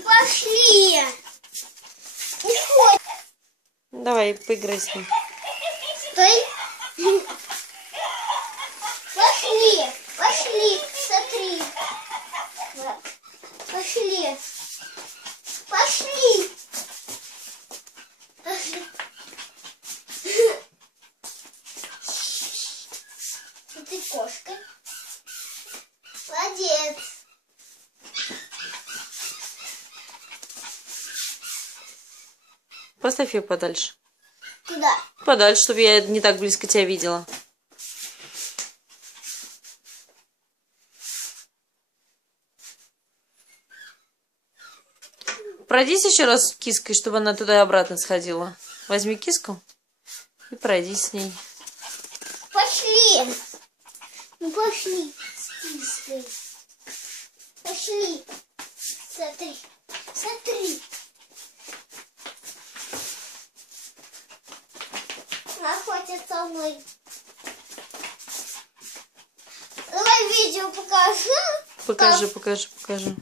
Пошли. Уходи. Давай, поиграй с ним. Стой. Пошли. Пошли. Смотри. Пошли. Пошли. Пошли. Ты кошка. Молодец. Поставь ее подальше. Куда? Подальше, чтобы я не так близко тебя видела. Пройдись еще раз с киской, чтобы она туда и обратно сходила. Возьми киску и пройдись с ней. Пошли. Ну пошли. Пошли. Смотри. Смотри. Находится со мной. Давай видео покажи. Покажи.